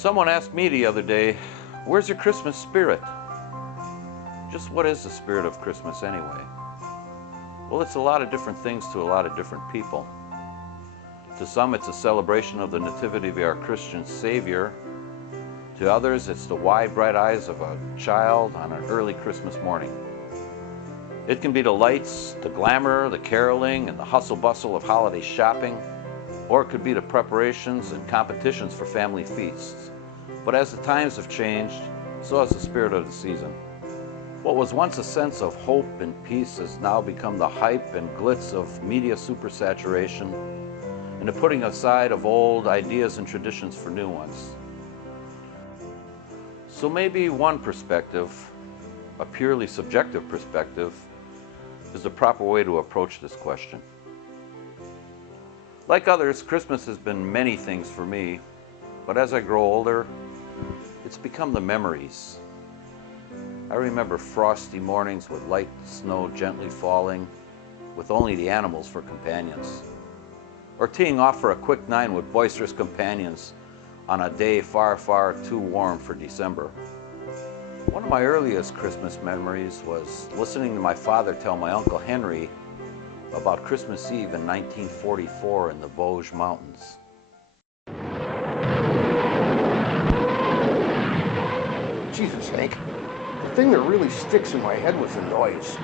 Someone asked me the other day, where's your Christmas spirit? Just what is the spirit of Christmas anyway? Well, it's a lot of different things to a lot of different people. To some, it's a celebration of the nativity of our Christian Savior. To others, it's the wide, bright eyes of a child on an early Christmas morning. It can be the lights, the glamour, the caroling, and the hustle-bustle of holiday shopping, or it could be the preparations and competitions for family feasts. But as the times have changed, so has the spirit of the season. What was once a sense of hope and peace has now become the hype and glitz of media supersaturation and the putting aside of old ideas and traditions for new ones. So maybe one perspective, a purely subjective perspective, is the proper way to approach this question. Like others, Christmas has been many things for me, but as I grow older, it's become the memories. I remember frosty mornings with light snow gently falling, with only the animals for companions. Or teeing off for a quick nine with boisterous companions on a day far, far too warm for December. One of my earliest Christmas memories was listening to my father tell my Uncle Henry about Christmas Eve in 1944 in the Vosges Mountains. Jesus, Hank, the thing that really sticks in my head was the noise.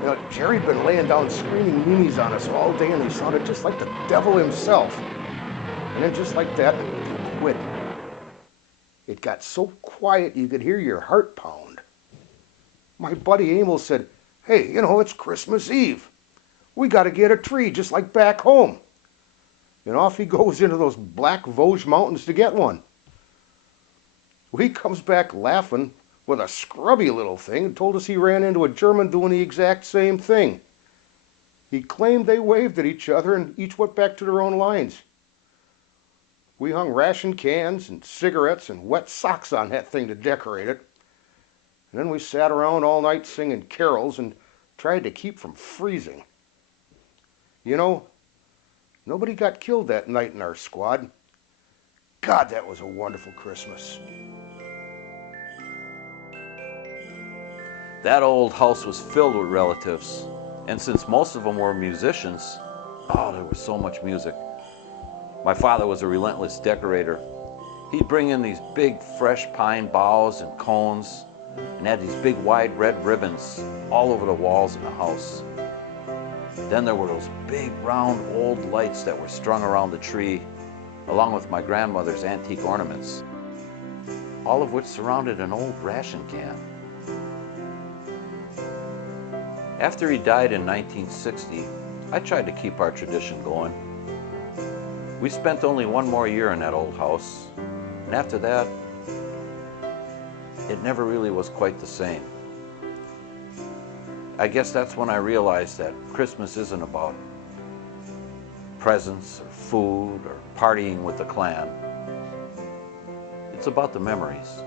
You know, Jerry'd been laying down screaming meanies on us all day, and they sounded just like the devil himself. And then just like that, it quit. It got so quiet you could hear your heart pound. My buddy Emil said, "Hey, you know, it's Christmas Eve. We got to get a tree just like back home." And off he goes into those black Vosges mountains to get one. Well, he comes back laughing with a scrubby little thing and told us he ran into a German doing the exact same thing. He claimed they waved at each other and each went back to their own lines. We hung ration cans and cigarettes and wet socks on that thing to decorate it. And then we sat around all night singing carols and tried to keep from freezing. You know, nobody got killed that night in our squad. God, that was a wonderful Christmas. That old house was filled with relatives, and since most of them were musicians, there was so much music. My father was a relentless decorator. He'd bring in these big fresh pine boughs and cones and had these big wide red ribbons all over the walls in the house. Then there were those big round old lights that were strung around the tree, along with my grandmother's antique ornaments, all of which surrounded an old ration can. After he died in 1960, I tried to keep our tradition going. We spent only one more year in that old house, and after that, it never really was quite the same. I guess that's when I realized that Christmas isn't about presents or food or partying with the clan. It's about the memories.